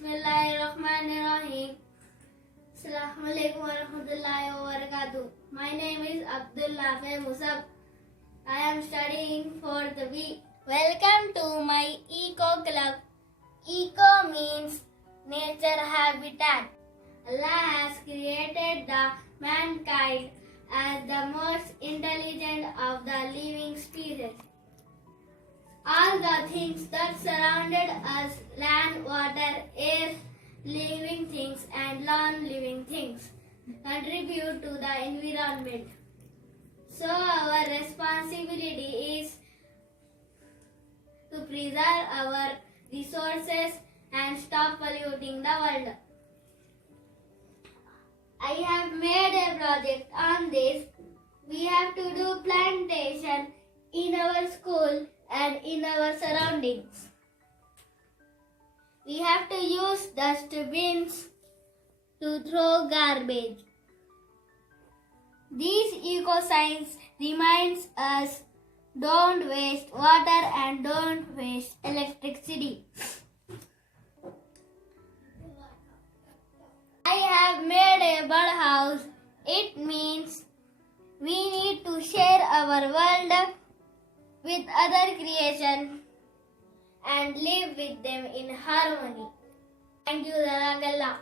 Bismillahirrahmanirrahim. Assalamualaikum warahmatullahi wabarakatuh. My name is Abdul Nafi Musab. I am studying for the B. Welcome to my Eco Club. Eco means nature habitat. Allah has created the mankind as the most intelligent of the living species. All the things that surrounded us, land, water, air, living things and non-living things, contribute to the environment. So our responsibility is to preserve our resources and stop polluting the world. I have made a project on this. We have to do plantation in our school and in our surroundings. We have to use dustbins to throw garbage. These eco signs reminds us don't waste water and don't waste electricity. I have made a birdhouse. It means we need to share our world with other creation and live with them in harmony. Thank you, Jazakallah.